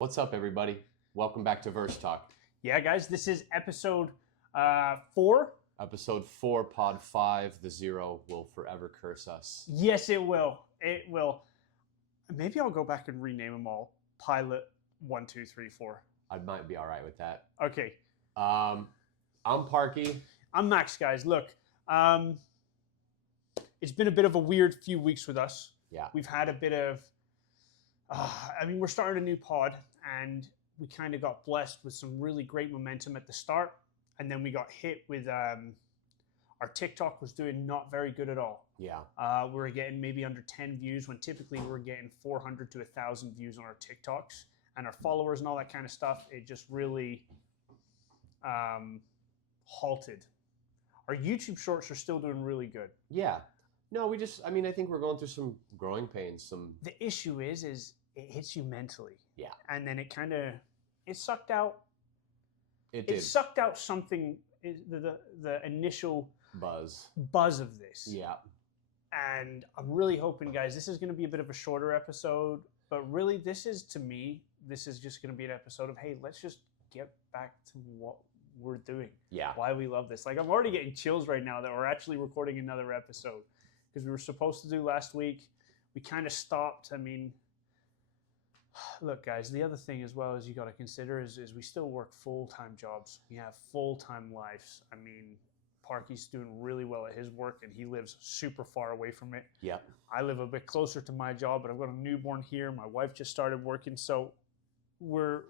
What's up, everybody? Welcome back to Verse Talk. Yeah, guys, this is episode 4. Episode 4, Pod 5. The 0 will forever curse us. Yes, it will. It will. Maybe I'll go back and rename them all. Pilot 1, 2, 3, 4. I might be all right with that. Okay. I'm Parky. I'm Max, guys. Look, it's been a bit of a weird few weeks with us. Yeah. We've had a bit of, we're starting a new pod, and we kind of got blessed with some really great momentum at the start, and then we got hit with our TikTok was doing not very good at all. Yeah. We were getting maybe under 10 views when typically we're getting 400 to 1,000 views on our TikToks, and our followers and all that kind of stuff. It just really halted. Our YouTube shorts are still doing really good. Yeah. No, I think we're going through some growing pains. The issue is it hits you mentally. Yeah. And then it sucked out. It did. It sucked out something, the initial buzz of this. Yeah. And I'm really hoping, guys, this is going to be a bit of a shorter episode, but really this is just going to be an episode of, hey, let's just get back to what we're doing. Yeah. Why we love this. Like, I'm already getting chills right now that we're actually recording another episode, because we were supposed to do last week. We kind of stopped. I mean, look, guys, the other thing as well as you got to consider is we still work full-time jobs. We have full-time lives. I mean, Parky's doing really well at his work, and he lives super far away from it. Yeah. I live a bit closer to my job, but I've got a newborn here. My wife just started working, so we're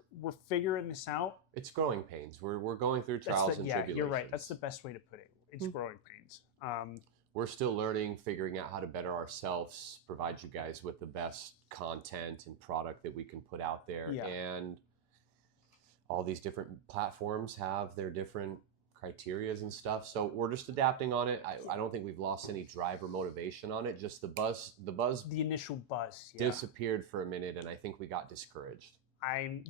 figuring this out. It's growing pains. We're going through trials and tribulations. Yeah, you're right. That's the best way to put it. It's growing pains. We're still learning, figuring out how to better ourselves, provide you guys with the best content and product that we can put out there. Yeah. And all these different platforms have their different criterias and stuff. So we're just adapting on it. I don't think we've lost any drive or motivation on it. Just the initial buzz disappeared for a minute, and I think we got discouraged. I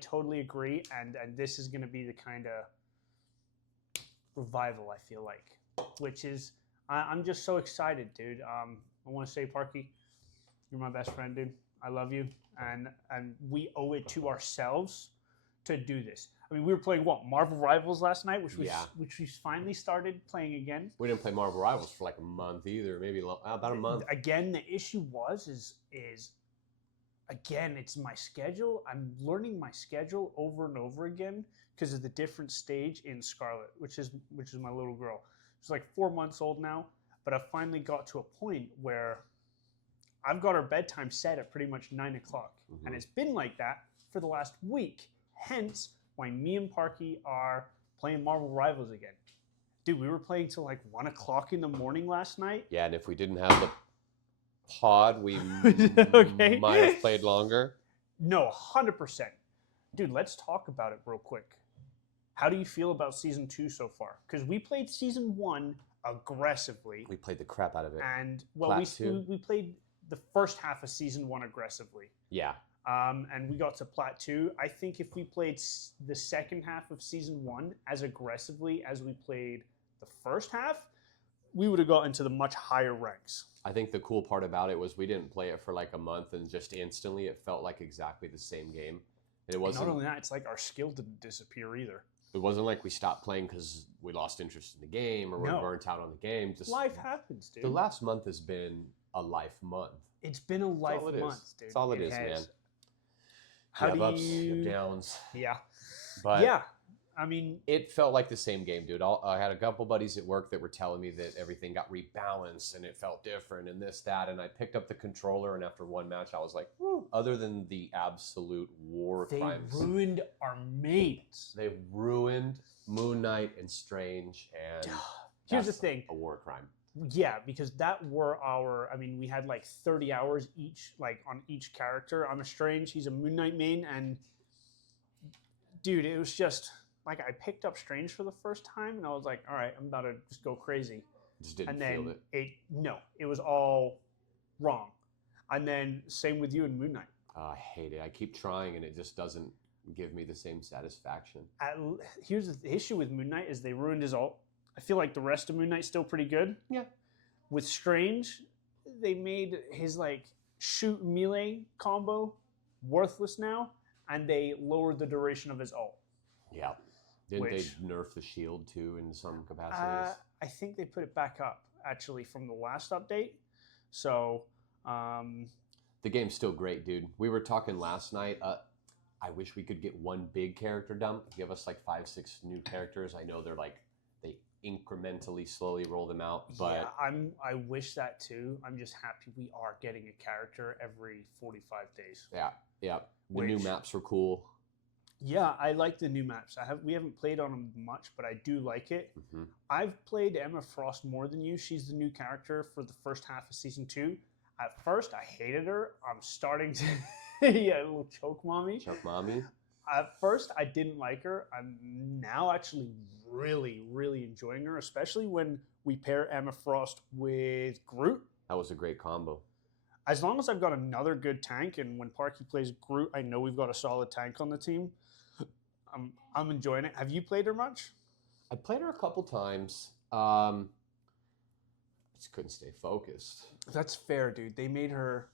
totally agree. And this is going to be the kind of revival, I feel like, which is, I'm just so excited, dude. I want to say, Parky, you're my best friend, dude. I love you, and we owe it to ourselves to do this. I mean, we were playing Marvel Rivals last night, which we finally started playing again. We didn't play Marvel Rivals for like a month either, maybe about a month. Again, the issue is again, it's my schedule. I'm learning my schedule over and over again because of the different stage in Scarlet, which is my little girl. She's like 4 months old now, but I've finally got to a point where I've got her bedtime set at pretty much 9 o'clock. Mm-hmm. And it's been like that for the last week. Hence why me and Parky are playing Marvel Rivals again. Dude, we were playing till like 1 o'clock in the morning last night. Yeah, and if we didn't have the pod, we might have played longer. No, 100%. Dude, let's talk about it real quick. How do you feel about Season 2 so far? Because we played Season 1 aggressively. We played the crap out of it. And, well, we played the first half of Season 1 aggressively. Yeah. And we got to Plat 2. I think if we played the second half of Season 1 as aggressively as we played the first half, we would have gotten to the much higher ranks. I think the cool part about it was we didn't play it for like a month, and just instantly it felt like exactly the same game. And it wasn't. Not only that, it's like our skill didn't disappear either. It wasn't like we stopped playing because we lost interest in the game or we're burnt out on the game. Just life happens, dude. The last month has been a life month. It's been a life month, dude. That's all it is, man. How you do have ups, you have downs. Yeah. But yeah, I mean, it felt like the same game, dude. I had a couple buddies at work that were telling me that everything got rebalanced and it felt different and this, that. And I picked up the controller, and after one match, I was like, whew. Other than the absolute war crimes. They ruined our mates. They ruined Moon Knight and Strange. And here's the thing. A war crime. Yeah, because we had like 30 hours each, like on each character. I'm a Strange, he's a Moon Knight main, and dude, it was just like I picked up Strange for the first time, and I was like, all right, I'm about to just go crazy. Just didn't feel it. It was all wrong. And then same with you and Moon Knight. I hate it. I keep trying, and it just doesn't give me the same satisfaction. Here's the issue with Moon Knight is they ruined his ult. I feel like the rest of Moon Knight's still pretty good. Yeah. With Strange, they made his like shoot melee combo worthless now. and they lowered the duration of his ult. Yeah. Didn't Which- they nerf the shield too in some Uh, capacities? I think they put it back up actually from the last update. So, The game's still great, dude. We were talking last night. I wish we could get one big character dump. Give us like 5, 6 new characters. I know they're like they incrementally, slowly roll them out, but I wish that too. I'm just happy we are getting a character every 45 days. yeah. The new Which- maps were cool. Yeah, I like the new maps. We haven't played on them much, but I do like it. Hmm. I've played Emma Frost more than you. She's the new character for the first half of season 2. At first, I hated her. I'm starting to yeah, a little choke mommy. Chuck Mommy. At first, I didn't like her. I'm now actually really, really enjoying her, especially when we pair Emma Frost with Groot. That was a great combo. As long as I've got another good tank, and when Parky plays Groot, I know we've got a solid tank on the team. I'm enjoying it. Have you played her much? I played her a couple times. Just couldn't stay focused. That's fair, dude. They made her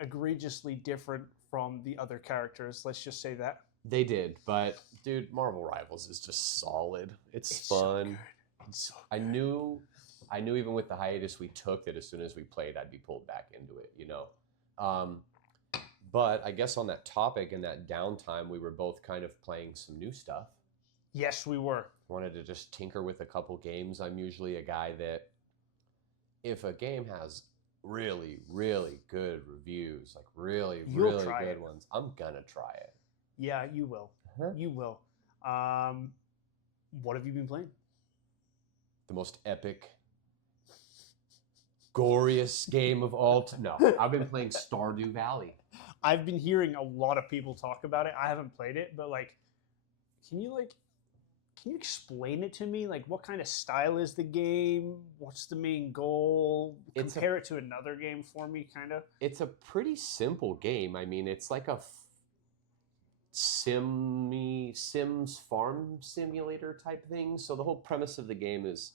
egregiously different from the other characters. Let's just say that. They did, but dude, Marvel Rivals is just solid. It's so fun. good. It's so I good. knew even with the hiatus we took that as soon as we played, I'd be pulled back into it, you know. But I guess on that topic and that downtime, we were both kind of playing some new stuff. Yes, we were. Wanted to just tinker with a couple games. I'm usually a guy that if a game has really, really good reviews, like really, You'll really try good it. ones, I'm gonna try it. Yeah, you will. Uh-huh. You will. What have you been playing? The most epic, goriest game of all time. No, I've been playing Stardew Valley. I've been hearing a lot of people talk about it. I haven't played it, but can you explain it to me? Like, what kind of style is the game? What's the main goal? It's a- Compare it to another game for me, kind of. It's a pretty simple game. I mean, it's like a Sims farm simulator type thing. So the whole premise of the game is,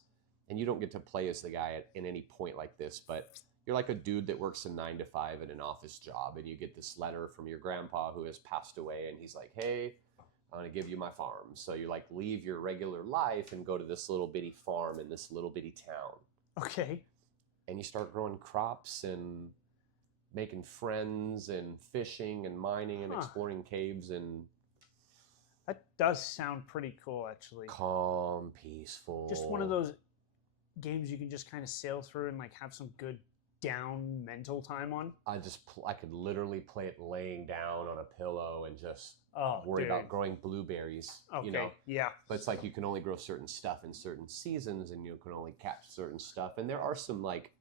and you don't get to play as the guy in any point like this, but you're like a dude that works a 9 to 5 in an office job, and you get this letter from your grandpa who has passed away, and he's like, hey, I'm going to give you my farm. So you like leave your regular life and go to this little bitty farm in this little bitty town. Okay. And you start growing crops and making friends and fishing and mining and Huh. exploring caves and That does sound pretty cool, actually. calm, peaceful. Just one of those games you can just kind of sail through and like have some good down mental time on. I could literally play it laying down on a pillow and just Oh, worry dude. about growing blueberries. Okay. You know, Yeah. but it's like you can only grow certain stuff in certain seasons, and you can only catch certain stuff. And there are some like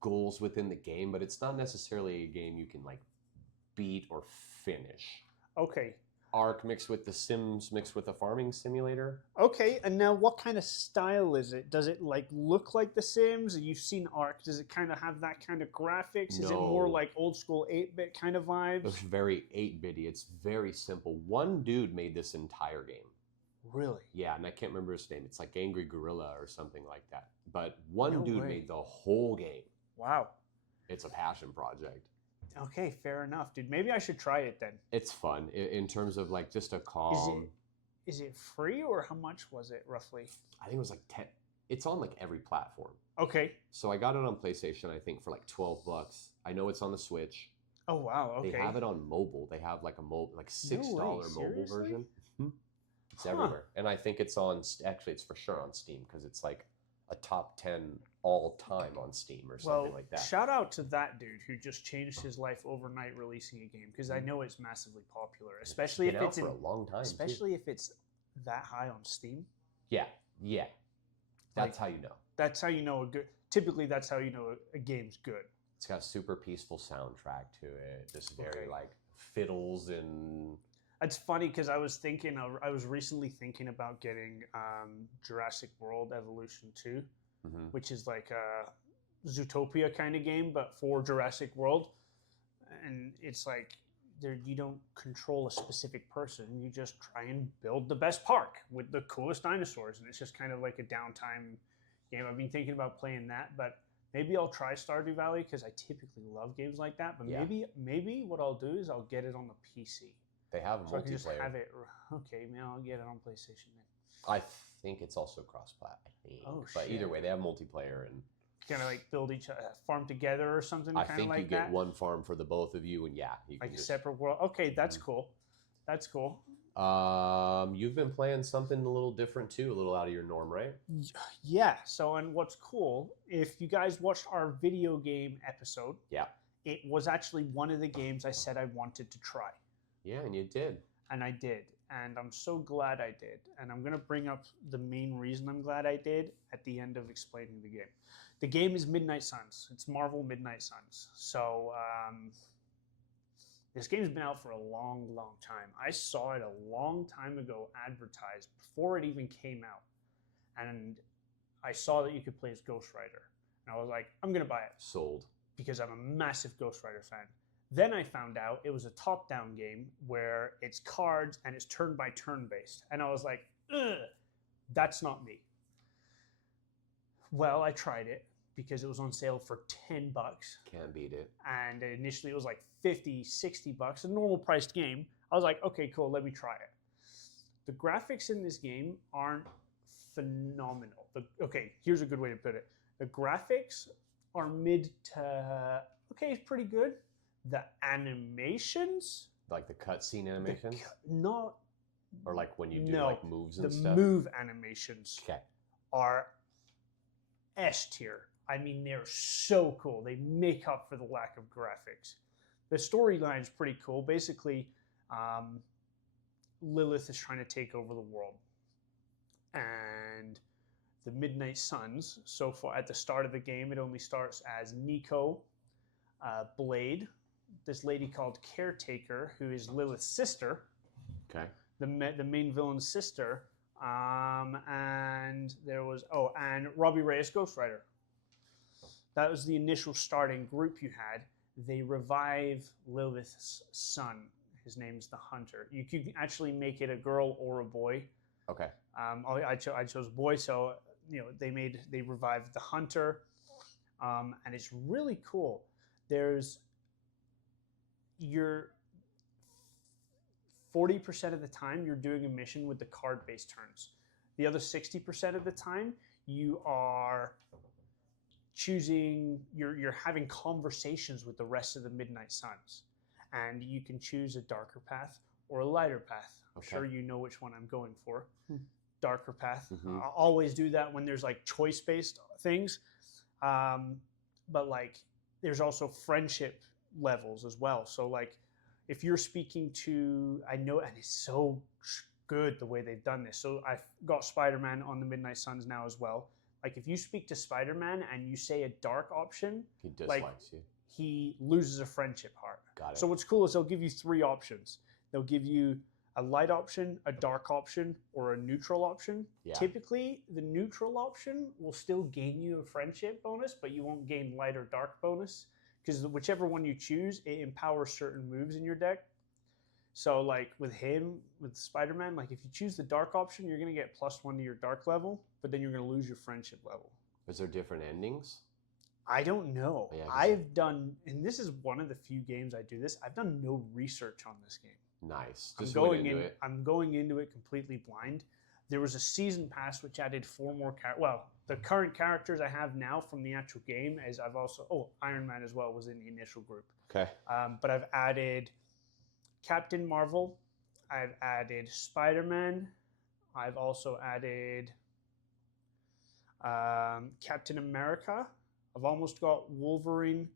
goals within the game, but it's not necessarily a game you can like beat or finish. Okay. Ark mixed with The Sims mixed with a farming simulator. Okay. And now, what kind of style is it? Does it like look like The Sims? You've seen Ark. Does it kind of have that kind of graphics? Is it more No. like old school 8-bit kind of vibes? It's very 8-bitty. It's very simple. One dude made this entire game. Really? Yeah, and I can't remember his name. It's like Angry Gorilla or something like that. But one No dude way. made the whole game. Wow. It's a passion project. Okay, fair enough, dude. Maybe I should try it then. It's fun in terms of like just a calm. Is it free, or how much was it roughly? I think it was like 10. It's on like every platform. Okay. So I got it on PlayStation, I think, for like $12. I know it's on the Switch. Oh wow. Okay. They have it on mobile. They have like a mobile, like $6 mobile seriously? version. Mhm. It's Huh. everywhere, and I think it's on. Actually, it's for sure on Steam because it's like a top 10 all time on Steam or something Well, like that. shout out to that dude who just changed his life overnight releasing a game, because I know it's massively popular, especially Been if out it's for a long time. too. especially if it's that high on Steam. Yeah. Like- That's how you know. That's how you know a good. Typically, that's how you know a game's good. It's got a super peaceful soundtrack to it. Just very Okay. like fiddles and It's funny because I was recently thinking about getting Jurassic World Evolution 2, mhm. which is like a Zootopia kind of game, but for Jurassic World. And it's like you don't control a specific person. You just try and build the best park with the coolest dinosaurs. And it's just kind of like a downtime game. I've been thinking about playing that, but Maybe I'll try Stardew Valley because I typically love games like that. But Yeah. maybe what I'll do is I'll get it on the PC. They have So I can just multiplayer. have it. Okay, maybe I'll get it on PlayStation then. I think it's also cross-plat. I think. Oh, but either shit. way, they have multiplayer, and Kind of like build each farm together or something. I Kind think of like you get that. one farm for the both of you, and yeah, you Like can a just. separate world. Okay, that's cool. That's cool. You've been playing something a little different too, a little out of your norm, right? Yeah. So, and what's cool, if you guys watched our video game episode, Yeah. it was actually one of the games I said I wanted to try. Yeah, and you did. And I did. And I'm so glad I did. And I'm going to bring up the main reason I'm glad I did at the end of explaining the game. The game is Midnight Suns. It's Marvel Midnight Suns. So, this game's been out for a long, long time. I saw it a long time ago advertised before it even came out. And I saw that you could play as Ghost Rider. And I was like, I'm going to buy it. Sold. Because I'm a massive Ghost Rider fan. Then I found out it was a top-down game where it's cards and it's turn-by-turn based. And I was like, ugh, that's not me. Well, I tried it because it was on sale for $10. Can't beat it. And initially it was like $50, $60, a normal priced game. I was like, okay, cool, let me try it. The graphics in this game aren't phenomenal. Okay, here's a good way to put it. The graphics are mid to, okay, it's pretty good. The animations, Like the cutscene animation, not, or like when you do no, like moves and the stuff. move animations Okay. are S tier. I mean, they're so cool. They make up for the lack of graphics. The storyline's pretty cool. Basically, Lilith is trying to take over the world. And the Midnight Suns, so far at the start of the game, it only starts as Nico, Blade, this lady called Caretaker, who is Lilith's sister. Okay. The main villain's sister. And there was, and Robbie Reyes, Ghost Rider. That was the initial starting group you had. They revive Lilith's son. His name's the Hunter. You could actually make it a girl or a boy. Okay. I chose boy, so they revived the Hunter, and it's really cool. There's your 40% of the time you're doing a mission with the card-based turns. The other 60% of the time you are choosing, you're having conversations with the rest of the Midnight Suns, and you can choose a darker path or a lighter path. I'm sure you know which one I'm going for. Darker path. Mm-hmm. I'll always do that when there's like choice-based things, but like there's also friendship levels as well. So like if you're speaking to, I know, and it's so good the way they've done this. So I've got Spider-Man on the Midnight Suns now as well. Like if you speak to Spider-Man and you say a dark option, He dislikes you. he loses a friendship heart. Got it. So what's cool is they'll give you 3 options. They'll give you a light option, a dark option, or a neutral option. Yeah. Typically, the neutral option will still gain you a friendship bonus, but you won't gain light or dark bonus, because whichever one you choose, it empowers certain moves in your deck. So like with Spider-Man, like if you choose the dark option, you're going to get +1 to your dark level, but then you're going to lose your friendship level. Is there different endings? I don't know. Yeah, I've done, and this is one of the few games I do this, I've done no research on this game. Nice. I'm Just going into it. I'm going into it completely blind. There was a season pass which added 4 more the current characters I have now from the actual game, as I've also Iron Man as well was in the initial group. Okay. But I've added Captain Marvel, I've added Spider-Man, I've also added Captain America. I've almost got Wolverine.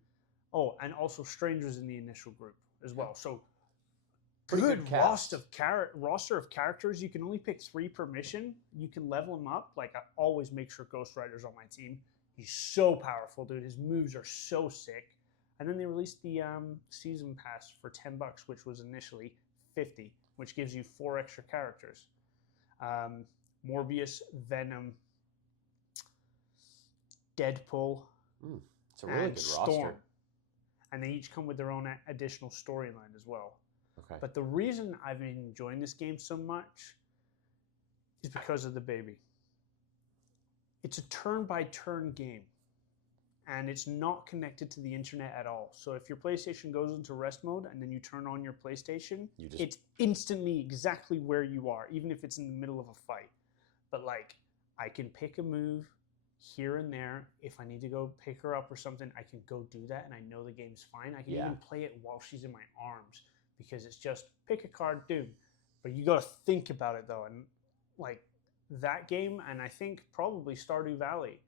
And also Strangers in the initial group as well. So Pretty good good cast. roster of characters. You can only pick 3 per mission. You can level them up. Like I always make sure Ghost Rider's on my team. He's so powerful, dude. His moves are so sick. And then they released the season pass for $10, which was initially $50, which gives you 4 extra characters. Morbius, Venom, Deadpool, It's a really and good Storm. roster. And they each come with their own additional storyline as well. Okay. But the reason I've been enjoying this game so much is because of the baby. It's a turn-by-turn game. and it's not connected to the internet at all. So if your PlayStation goes into rest mode and then you turn on your PlayStation, it's instantly exactly where you are, even if it's in the middle of a fight. But like, I can pick a move here and there. If I need to go pick her up or something, I can go do that, and I know the game's fine. I can even play it while she's in my arms, because it's just pick a card, do. But you got to think about it though, and like that game, and I think probably Stardew Valley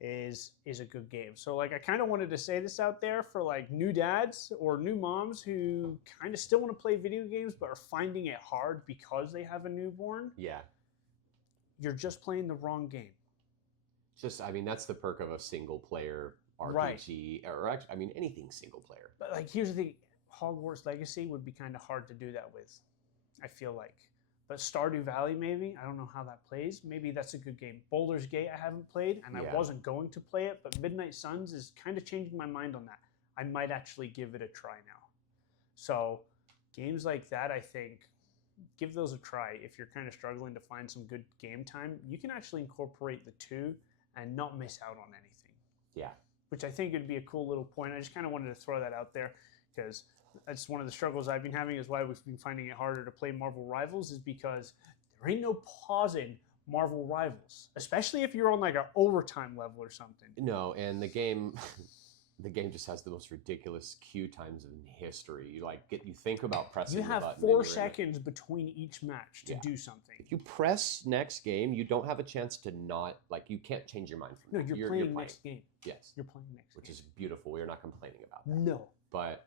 is a good game. So like, I kind of wanted to say this out there for like new dads or new moms who kind of still want to play video games but are finding it hard because they have a newborn. Yeah. You're just playing the wrong game. Just, I mean, that's the perk of a single player RPG, or actually, I mean, anything single player. But like, here's the thing: Hogwarts Legacy would be kind of hard to do that with, I feel like. But Stardew Valley, maybe. I don't know how that plays. Maybe that's a good game. Baldur's Gate, I haven't played, and I wasn't going to play it, but Midnight Suns is kind of changing my mind on that. I might actually give it a try now. So games like that, I think, give those a try. If you're kind of struggling to find some good game time, you can actually incorporate the two and not miss out on anything. Yeah. Which I think would be a cool little point. I just kind of wanted to throw that out there, because that's one of the struggles I've been having, is why we've been finding it harder to play Marvel Rivals, is because there ain't no pausing Marvel Rivals, especially if you're on like an overtime level or something. No, and the game just has the most ridiculous queue times in history. You think about pressing. You have the button 4 seconds between each match to do something. If you press next game, you don't have a chance to not, like, you can't change your mind from that. You're playing next game. Yes. You're playing next Which game. is beautiful. We're not complaining about that. No. But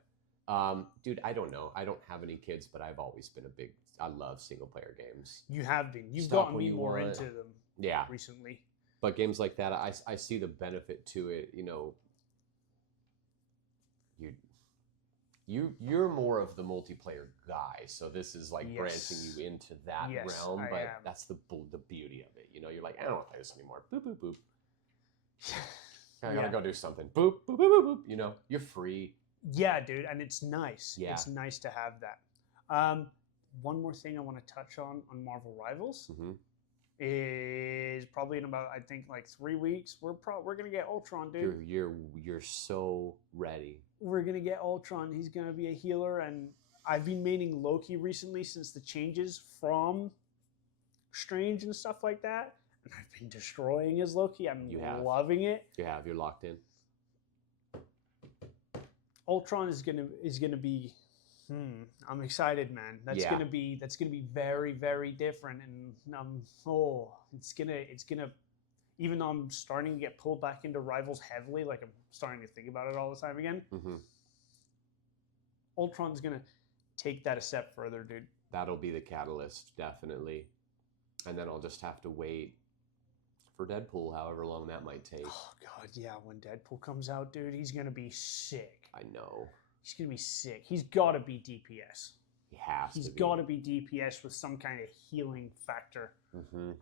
dude, I don't know. I don't have any kids, but I've always been I love single player games. You have been. You've Stop gotten when me you more want. into them recently. But games like that, I see the benefit to it. You know, you're more of the multiplayer guy, so this is like branching you into that realm. But that's the beauty of it. You know, you're like, I don't want to play this anymore. Boop boop boop. I gotta go do something. Boop boop boop boop boop. You know, you're free. Yeah, dude, and it's nice. Yeah. It's nice to have that. One more thing I want to touch on Marvel Rivals is probably in about, I think, like 3 weeks. We're gonna get Ultron, dude. You're so ready. We're gonna get Ultron. He's gonna be a healer, and I've been maining Loki recently since the changes from Strange and stuff like that, and I've been destroying his Loki. I'm loving it. You're locked in. Ultron is gonna be. I'm excited, man. That's gonna be very, very different, and it's gonna. Even though I'm starting to get pulled back into Rivals heavily, like I'm starting to think about it all the time again. Ultron's gonna take that a step further, dude. That'll be the catalyst, definitely. And then I'll just have to wait for Deadpool, however long that might take. Oh god, yeah. When Deadpool comes out, dude, he's gonna be sick. I know. He's gonna be sick. He's got to be DPS. He's got to be DPS with some kind of healing factor,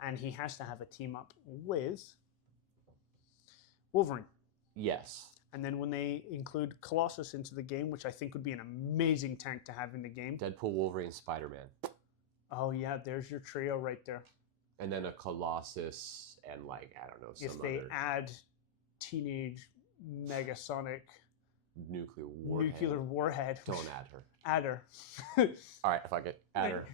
and he has to have a team up with Wolverine. Yes. And then when they include Colossus into the game, which I think would be an amazing tank to have in the game. Deadpool, Wolverine, Spider-Man. Oh yeah, there's your trio right there. And then a Colossus and, like, I don't know, some if they add Teenage Megasonic Nuclear Warhead. Don't add her. Add her. All right, fuck it. Add her.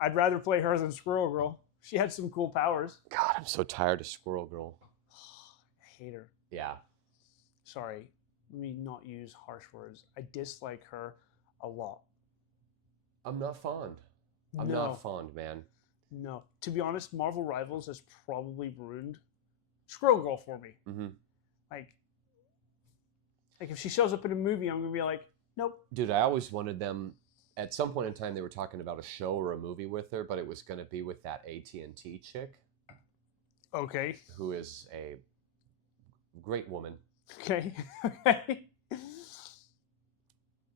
I'd rather play her than Squirrel Girl. She had some cool powers. God, I'm so tired of Squirrel Girl. I hate her. Yeah. Sorry, let me not use harsh words. I dislike her a lot. I'm not fond. I'm not fond, man. No. To be honest, Marvel Rivals has probably ruined Squirrel Girl for me. Like if she shows up in a movie, I'm going to be like, nope. Dude, I always wanted them. At some point in time, they were talking about a show or a movie with her, but it was going to be with that AT&T chick. Okay. Who is a great woman. Okay. Okay.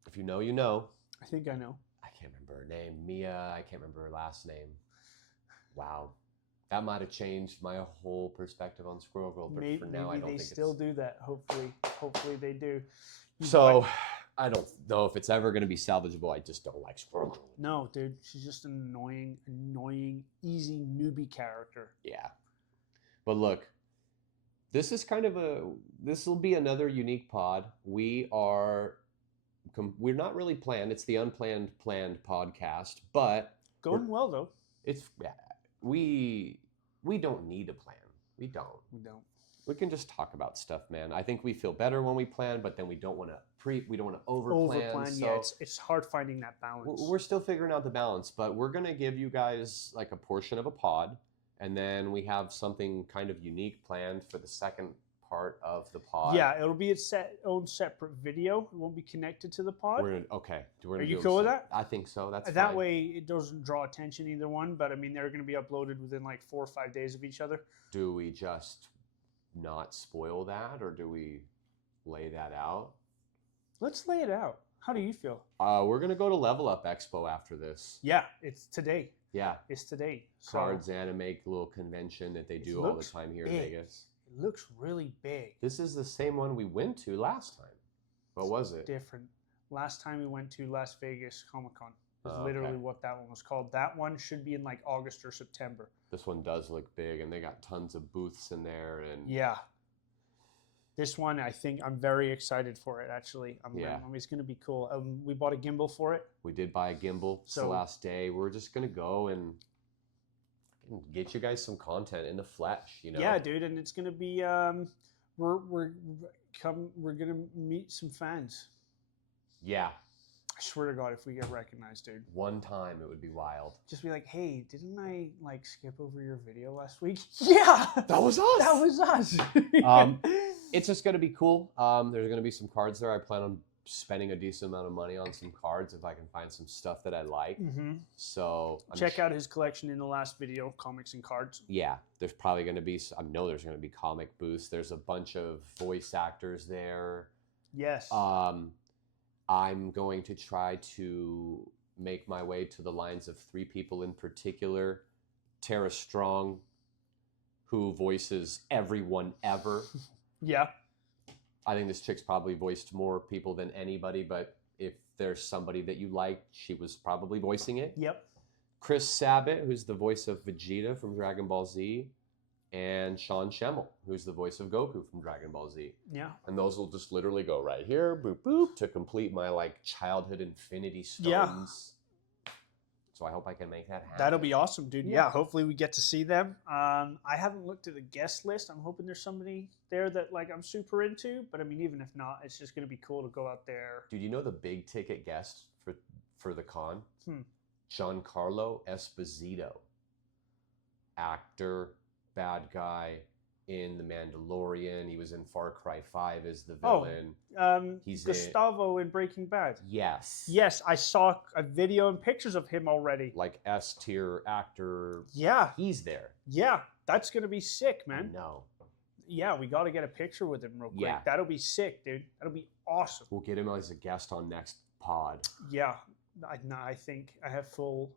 If you know, you know. I think I know. I can't remember her name. Mia. I can't remember her last name. Wow. That might have changed my whole perspective on Squirrel Girl, but for now, I don't think they still do that. Hopefully they do. So, I don't know if it's ever going to be salvageable. I just don't like Squirrel Girl. No, dude. She's just an annoying, easy newbie character. Yeah. But look, this is kind of this will be another unique pod. We're not really planned. It's the Unplanned Planned podcast, but Going well though. it's we don't need a plan. We don't. We can just talk about stuff, man. I think we feel better when we plan, but then we don't want to over plan. So yeah, it's hard finding that balance. we're still figuring out the balance, but we're gonna give you guys like a portion of a pod, and then we have something kind of unique planned for the second part of the pod. Yeah, it'll be its own separate video. It won't be connected to the pod. Are you cool with that? I think so. That's that fine. way it doesn't draw attention either one. But I mean, they're going to be uploaded within like 4 or 5 days of each other. Do we just not spoil that, or do we lay that out? Let's lay it out. How do you feel? We're gonna go to Level Up Expo after this. Yeah, it's today. Yeah, It's today. So Cards Anime little convention that they do all the looks time here in big. Vegas. it looks really big. This is the same one we went to last time. What was it? Different. Last time we went to Las Vegas Comic Con. Is Oh, literally okay. what that one was called. That one should be in like August or September. This one does look big, and they got tons of booths in there. And Yeah. This one, I think I'm very excited for it. Actually, Yeah. it's going to be cool. We bought a gimbal for it. we did buy a gimbal. It's the So- last day. We're just gonna go and get you guys some content in the flesh. You know. Yeah, dude, and it's going to be we're going to meet some fans. Yeah. I swear to God, if we get recognized, dude, One time it would be wild. just be like, hey, didn't I like skip over your video last week? Yeah, That was us. that was us. It's just going to be cool. There's going to be some cards there. I plan on spending a decent amount of money on some cards if I can find some stuff that I like. Mhm. So Check out his collection in the last video, comics and cards. Yeah, there's probably going to be. I know there's going to be comic booths. There's a bunch of voice actors there. Yes. I'm going to try to make my way to the lines of 3 people in particular. Tara Strong, who voices everyone ever. Yeah. I think this chick's probably voiced more people than anybody, but if there's somebody that you like, she was probably voicing it. Yep. Chris Sabat, who's the voice of Vegeta from Dragon Ball Z, and Sean Schemmel, who's the voice of Goku from Dragon Ball Z. Yeah. And those will just literally go right here, boop, boop, to complete my like childhood Infinity Stones. Yeah. So I hope I can make that happen. That'll be awesome, dude. Yeah. Yeah, hopefully we get to see them. I haven't looked at the guest list. I'm hoping there's somebody there that like I'm super into. But I mean, even if not, it's just gonna be cool to go out there. Dude, you know the big ticket guest for the con? Hmm. Giancarlo Esposito. Actor, bad guy in The Mandalorian. He was in Far Cry 5 as the Oh. villain. He's Gustavo in Breaking Bad. Yes. Yes, I saw a video and pictures of him already. Like S tier actor. Yeah, He's there. yeah, that's gonna be sick, man. No. Yeah, we got to get a picture with him real quick. Yeah. That'll be sick, dude. That'll be awesome. We'll get him as a guest on next pod. Yeah, I think I have full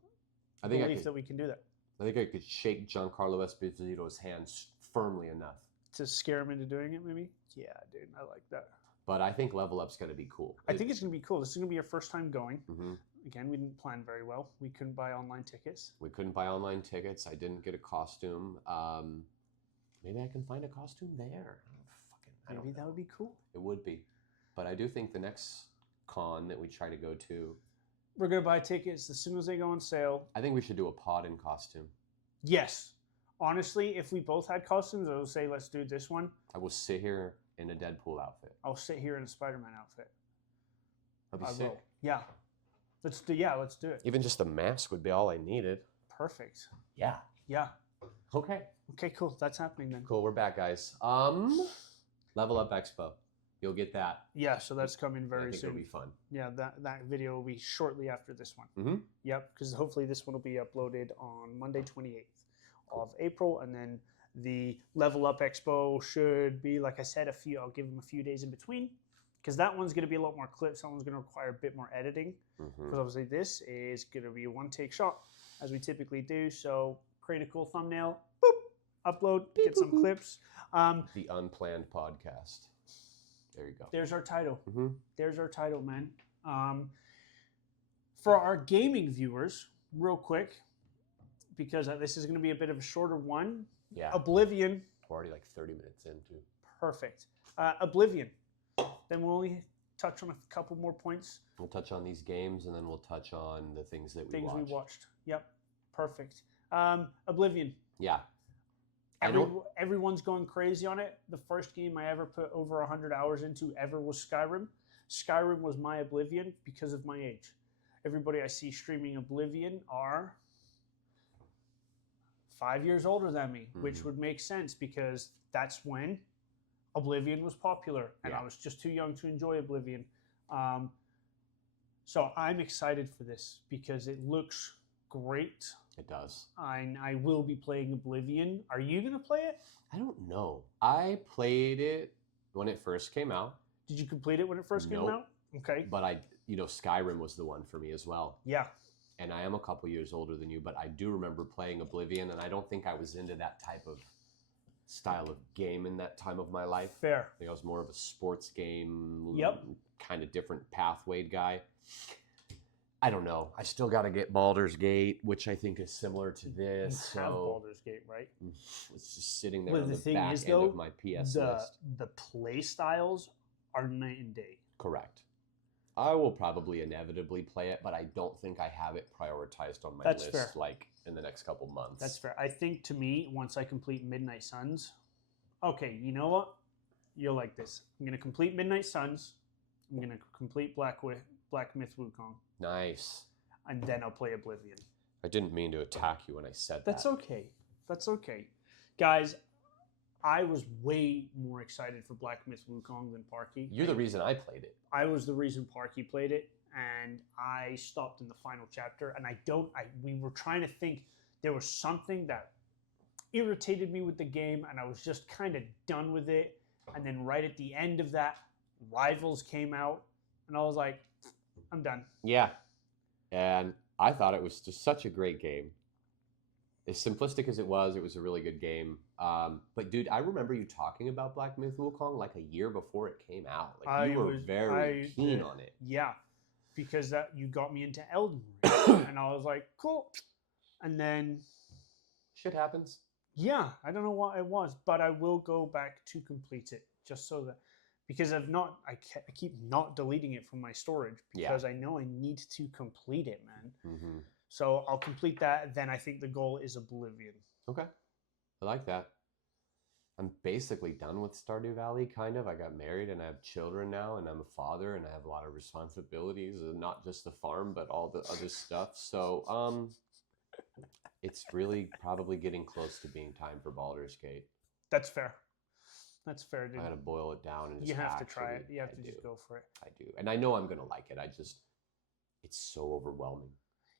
I think belief that we can do that. I could shake Giancarlo Esposito's hands firmly enough. To scare him into doing it, maybe? Yeah, dude, I like that. But I think Level Up's going to be cool. I think it's going to be cool. This is going to be our first time going. Hmm. Again, we didn't plan very well. We couldn't buy online tickets. We couldn't buy online tickets. I didn't get a costume. Maybe I can find a costume there. I don't Maybe know. that would be cool. It would be. But I do think the next con that we try to go to, We're going to buy tickets as soon as they go on sale. I think we should do a pod in costume. Yes. Honestly, if we both had costumes, I would say let's do this one. I will sit here in a Deadpool outfit. I'll sit here in a Spider-Man outfit. That'd be I sick. will. Yeah. Let's do it. Even just the mask would be all I needed. Perfect. Yeah. Yeah. Okay. Okay, cool. That's happening then. Cool. We're back, guys. Level Up Expo. You'll get that. Yeah, so that's coming I very think soon. it'll be fun. Yeah, that video will be shortly after this one. Mhm. Yep, because hopefully this one will be uploaded on Monday 28th of April, and then the Level Up Expo should be, like I said, I'll give them a few days in between, because that one's going to be a lot more clips. That one's going to require a bit more editing, because Mhm. obviously this is going to be a one-take shot, as we typically do. So create a cool thumbnail, boop, upload, Beep, get some boop, boop. clips. The Unplanned podcast. There you go. There's our title. Hmm. There's our title, man. For our gaming viewers, real quick, because this is going to be a bit of a shorter one. Yeah. Oblivion We're already like 30 minutes in, too. Perfect. Oblivion. Then we'll only touch on a couple more points. We'll touch on these games, and then we'll touch on the things that we watched. Yep. Perfect. Oblivion. Yeah. Everyone's going crazy on it. The first game I ever put over 100 hours into ever was Skyrim. Skyrim was my Oblivion because of my age. Everybody I see streaming Oblivion are 5 years older than me, which would make sense because that's when Oblivion was popular, and I was just too young to enjoy Oblivion. So I'm excited for this because it looks great. It does. I will be playing Oblivion. Are you going to play it? I don't know. I played it when it first came out. Did you complete it when it first came out? Okay. But Skyrim was the one for me as well. Yeah. And I am a couple years older than you, but I do remember playing Oblivion, and I don't think I was into that type of style of game in that time of my life. Fair. I think I was more of a sports game, kind of different pathway guy. I don't know. I still got to get Baldur's Gate, which I think is similar to this. You have Baldur's Gate, right? It's just sitting there on the back end of my PS list. The play styles are night and day. Correct. I will probably inevitably play it, but I don't think I have it prioritized on my list fair. Like in the next couple months. That's fair. I think to me, once I complete Midnight Suns, okay, you know what? You'll like this. I'm going to complete Midnight Suns. I'm going to complete Black Myth Wukong. Nice. And then I'll play Oblivion. I didn't mean to attack you when I said that. That's okay. That's okay. Guys, I was way more excited for Black Myth Wukong than Parky. You're the reason I played it. I was the reason Parky played it, and I stopped in the final chapter, and we were trying to think there was something that irritated me with the game, and I was just kind of done with it. And then right at the end of that, Rivals came out, and I was like, I'm done. Yeah. And I thought it was just such a great game. As simplistic as it was a really good game. But dude, I remember you talking about Black Myth Wukong like a year before it came out. Like you were very keen on it. Yeah, because you got me into Elden Ring, and I was like, cool. And then shit happens. Yeah, I don't know what it was, but I will go back to complete it just so that because I keep not deleting it from my storage because I know I need to complete it, man. Mm-hmm. So I'll complete that. Then I think the goal is Oblivion. Okay. I like that. I'm basically done with Stardew Valley, kind of. I got married and I have children now, and I'm a father, and I have a lot of responsibilities, and not just the farm, but all the other stuff. So it's really probably getting close to being time for Baldur's Gate. That's fair. That's fair, dude. I gotta boil it down and just you have to try it. You have to just go for it. I do. And I know I'm gonna like it. It's so overwhelming.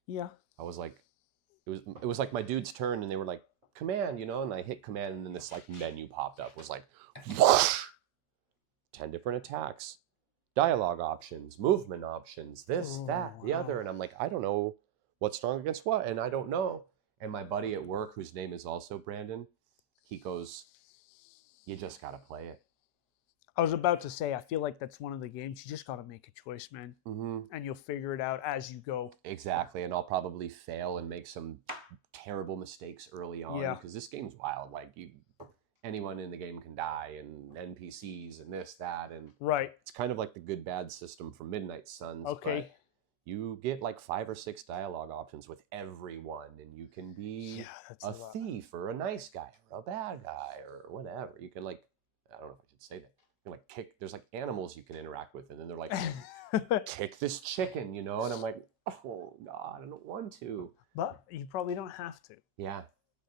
Yeah. I was like, it was like my dude's turn, and they were like, command, and I hit command, and then this like menu popped up. It was like, whoosh, 10 different attacks, dialogue options, movement options, this, that, the other. And I'm like, I don't know what's strong against what, and I don't know. And my buddy at work, whose name is also Brandon, he goes, you just gotta play it. I was about to say, I feel like that's one of the games you just got to make a choice, man. Mm-hmm. And you'll figure it out as you go. Exactly. And I'll probably fail and make some terrible mistakes early on because this game's wild. Like anyone in the game can die, and NPCs and this, that, and it's kind of like the good bad system from Midnight Suns. Okay. But you get like 5 or 6 dialogue options with everyone, and you can be a thief or a nice guy or a bad guy or whatever. You can I don't know if I should say that. You can kick, there's like animals you can interact with, and then they're like, kick this chicken, and I'm like, oh God, I don't want to. But you probably don't have to. Yeah.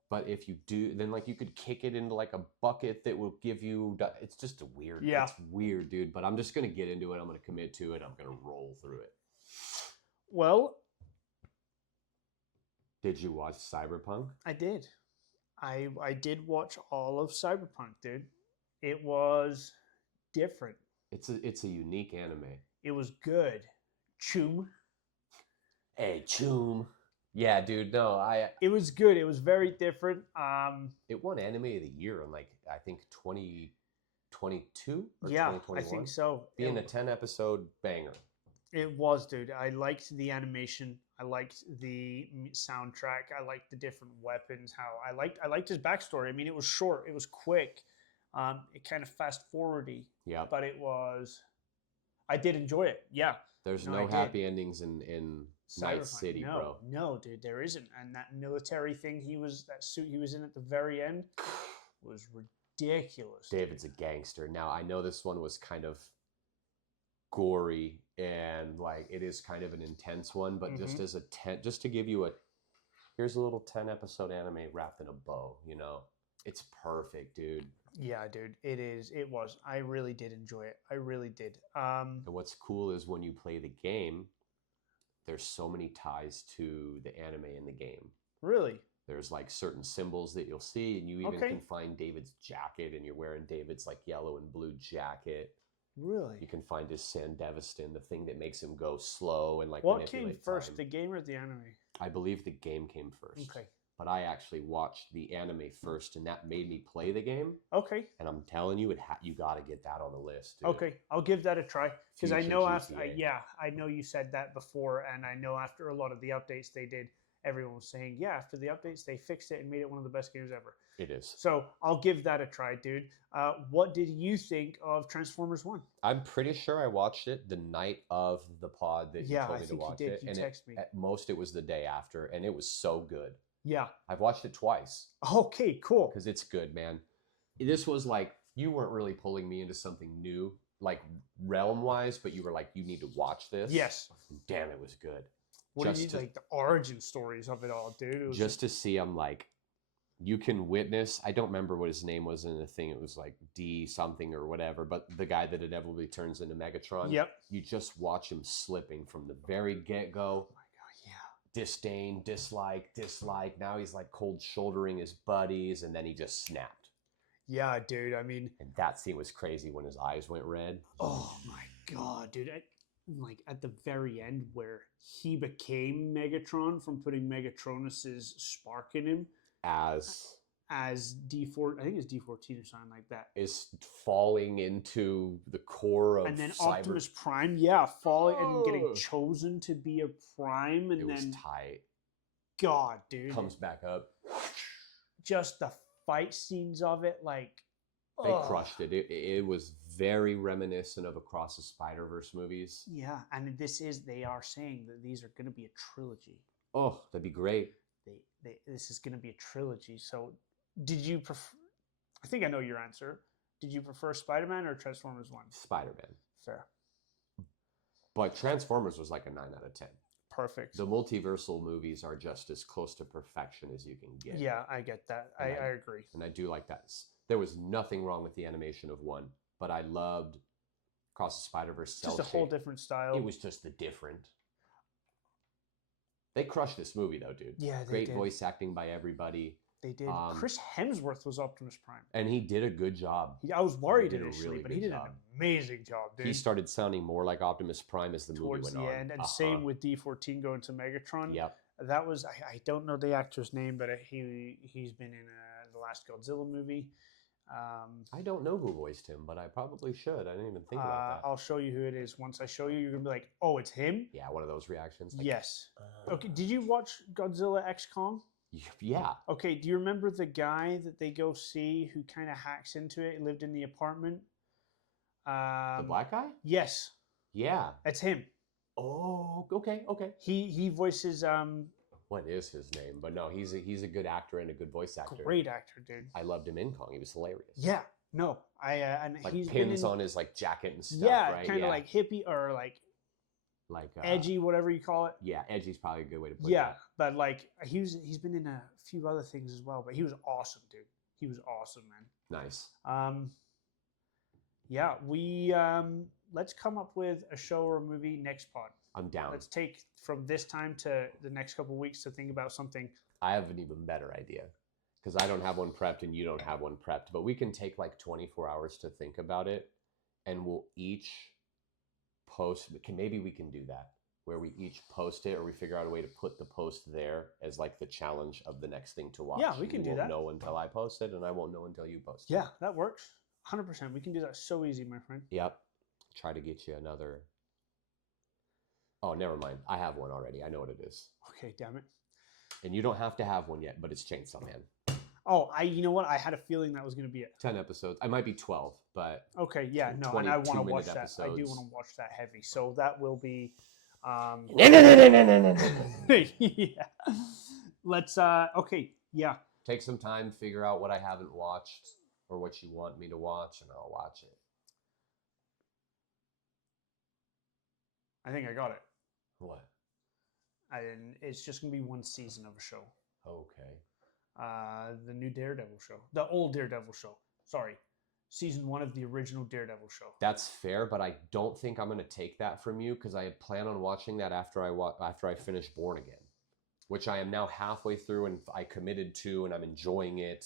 But if you do, then you could kick it into like a bucket that will give you, it's just it's weird, dude. But I'm just going to get into it. I'm going to commit to it. I'm going to roll through it. Well. Did you watch Cyberpunk? I did. I did watch all of Cyberpunk, dude. It was different. It's a unique anime. It was good. Choom. Hey, Choom. Yeah, dude. No, It was good. It was very different. It won Anime of the Year in I think 2022 or 2021. I think so. Being a 10-episode banger. It was, dude. I liked the animation. I liked the soundtrack. I liked the different weapons. How I liked his backstory. I mean, it was short. It was quick. It kind of fast forwardy, Yep. but it was. I did enjoy it. Yeah. There's No, no I did. happy endings in Night Cyberpunk. City, No, bro. no, dude, there isn't. And that military thing that suit he was in at the very end was ridiculous. David's a gangster. Now, I know this one was kind of gory and like it is kind of an intense one, but just as just to give you here's a little 10 episode anime wrapped in a bow, you know. It's perfect, dude. Yeah, dude, it is. It was. I really did enjoy it. I really did. And what's cool is when you play the game, there's so many ties to the anime in the game. Really? There's like certain symbols that you'll see, and you even can find David's jacket, and you're wearing David's like yellow and blue jacket. Really? You can find his Sandevistan, the thing that makes him go slow and like What manipulate came first, time. the game or the anime? I believe the game came first. Okay. But I actually watched the anime first, and that made me play the game. Okay. And I'm telling you, you got to get that on the list, dude. Okay, I'll give that a try because I Future know after. GTA. I know you said that before, and I know after a lot of the updates they did, everyone was saying, yeah, after the updates they fixed it and made it one of the best games ever. It is. So I'll give that a try, dude. What did you think of Transformers 1? I'm pretty sure I watched it the night of the pod that you told me to watch it. You and texted me. At most, it was the day after, and it was so good. Yeah. I've watched it twice. Okay, cool. Because it's good, man. This was like, you weren't really pulling me into something new, like realm-wise, but you were like, you need to watch this. Yes. Damn, it was good. What did you like the origin stories of it all, dude? It was just to see him like, you can witness, I don't remember what his name was in the thing, it was like D something or whatever, but the guy that inevitably turns into Megatron, Yep. You just watch him slipping from the very get-go. Oh my god, yeah. Disdain, dislike. Now he's like cold shouldering his buddies, and then he just snapped. Yeah, dude. I mean, and that scene was crazy when his eyes went red. Oh my god, dude. Like at the very end where he became Megatron from putting Megatronus's spark in him. As D4, I think it's D14 or something like that. Is falling into the core of and then Cyber... Optimus Prime, falling and getting chosen to be a Prime, and it then was tight. God, dude, comes back up. Just the fight scenes of it, like they crushed it. It was very reminiscent of Across the Spider-Verse movies. Yeah, and they are saying that these are going to be a trilogy. Oh, that'd be great. This is going to be a trilogy. So, did you prefer? I think I know your answer. Did you prefer Spider-Man or Transformers 1? Spider-Man. Fair. But Transformers was like a 9 out of 10. Perfect. The multiversal movies are just as close to perfection as you can get. Yeah, I get that. I agree. And I do like that. There was nothing wrong with the animation of 1, but I loved Across the Spider-Verse. Just a whole different style. It was just the different. They crushed this movie, though, dude. Yeah, they Great did. voice acting by everybody. They did. Chris Hemsworth was Optimus Prime. And he did a good job. I was worried He did a initially, really but good he did job. an amazing job, dude. He started sounding more like Optimus Prime as the movie Towards went the on. end. And same with D14 going to Megatron. Yep. That was, I don't know the actor's name, but he's been in the last Godzilla movie. I don't know who voiced him, but I probably should. I didn't even think about that. I'll show you who it is. Once I show you, you're going to be like, oh, it's him? Yeah, one of those reactions. Like, Yes. Okay, did you watch Godzilla X Kong? Yeah. Okay, do you remember the guy that they go see who kind of hacks into it? He lived in the apartment. The black guy? Yes. Yeah. That's him. Oh, okay. He voices what is his name? But no, he's a good actor and a good voice actor. Great actor, dude. I loved him in Kong. He was hilarious. Yeah. No, and like he's pins on his like jacket and stuff. Yeah, right? kind of like hippie or like edgy, whatever you call it. Yeah, edgy's probably a good way to put it. Yeah, but like he's been in a few other things as well. But he was awesome, dude. He was awesome, man. Nice. Yeah, we let's come up with a show or a movie next pod. I'm down. Let's take from this time to the next couple of weeks to think about something. I have an even better idea because I don't have one prepped and you don't have one prepped, but we can take like 24 hours to think about it and we'll each post. Maybe we can do that where we each post it or we figure out a way to put the post there as like the challenge of the next thing to watch. Yeah, we can do that. You won't know until I post it and I won't know until you post it. Yeah, that works. 100%. We can do that so easy, my friend. Yep. Try to get you another Oh, never mind. I have one already. I know what it is. Okay, damn it. And you don't have to have one yet, but it's Chainsaw Man. Oh, you know what? I had a feeling that was going to be it. 10 episodes. I might be 12, but Okay, yeah, no, and I want to watch that. episodes. I do want to watch that heavy. So that will be yeah. Let's okay, yeah. Take some time, figure out what I haven't watched or what you want me to watch, and I'll watch it. I think I got it. What? And it's just going to be one season of a show. Okay. The new Daredevil show. The old Daredevil show. Sorry. Season 1 of the original Daredevil show. That's fair, but I don't think I'm going to take that from you because I plan on watching that after I finish Born Again, which I am now halfway through and I committed to and I'm enjoying it.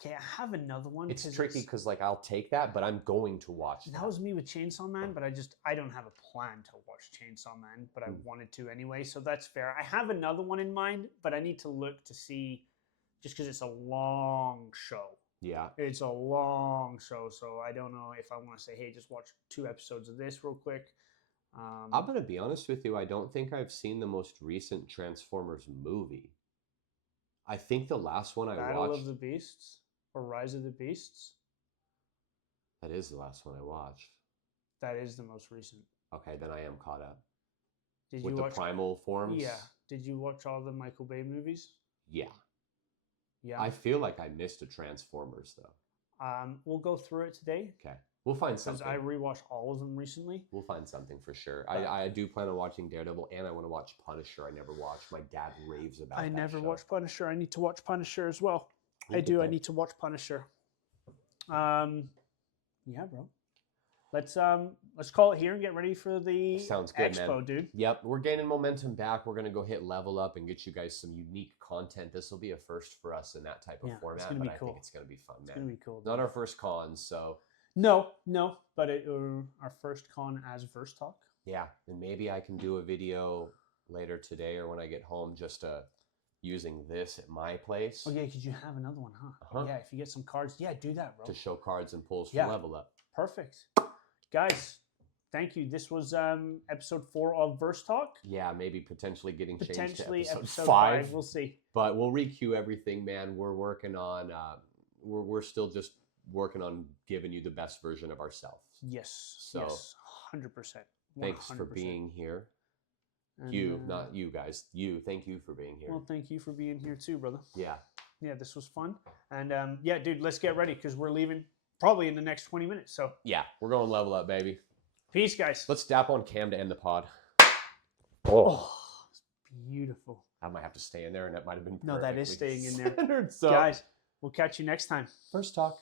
Okay, I have another one. It's tricky because like I'll take that, but I'm going to watch that. That was me with Chainsaw Man, but I don't have a plan to watch Chainsaw Man, but I wanted to anyway, so that's fair. I have another one in mind, but I need to look to see, just because it's a long show. Yeah. It's a long show, so I don't know if I want to say, hey, just watch 2 episodes of this real quick. I'm going to be honest with you. I don't think I've seen the most recent Transformers movie. I think the last one I watched... Battle of the Beasts? Or Rise of the Beasts? That is the last one I watched. That is the most recent. Okay, then I am caught up. Did With you the watch... primal forms? Yeah. Did you watch all the Michael Bay movies? Yeah. Yeah. I feel like I missed a Transformers, though. We'll go through it today. Okay. We'll find Because something. I rewatched all of them recently. We'll find something for sure. I do plan on watching Daredevil, and I want to watch Punisher. I never watched. My dad raves about I that never show. watched Punisher. I need to watch Punisher as well. We'll I get do. I there. need to watch Punisher. Yeah, bro. Let's call it here and get ready for the Sounds good, expo, man. dude. Yep, we're gaining momentum back. We're gonna go hit level up and get you guys some unique content. This will be a first for us in that type of format, it's gonna be but I cool. think it's gonna be fun, man. It's gonna be cool. Not our first con, so No, but our first con as Verse Talk. yeah, and maybe I can do a video later today or when I get home, just using this at my place Oh yeah, because you have another one, huh? Uh-huh. Yeah, if you get some cards, yeah, do that, bro. to show cards and pulls for Yeah. level up. Perfect, guys. Thank you. This was episode 4 of Verse Talk. Yeah, maybe potentially getting changed to Potentially episode, episode 5. We'll see. But we'll re-queue everything, man. We're working on. We're still just working on giving you the best version of ourselves. Yes. So, yes, 100%. Thanks for being here. And, You, not you guys. You. Thank you for being here. Well, thank you for being here too, brother. Yeah. Yeah, this was fun. And yeah, dude, let's get ready because we're leaving probably in the next 20 minutes. So Yeah, we're going level up, baby. peace, guys. Let's dap on Cam to end the pod. Oh, it's beautiful. I might have to stay in there, and that might have been No, that is perfectly staying in there. centered, so. Guys, we'll catch you next time. First talk.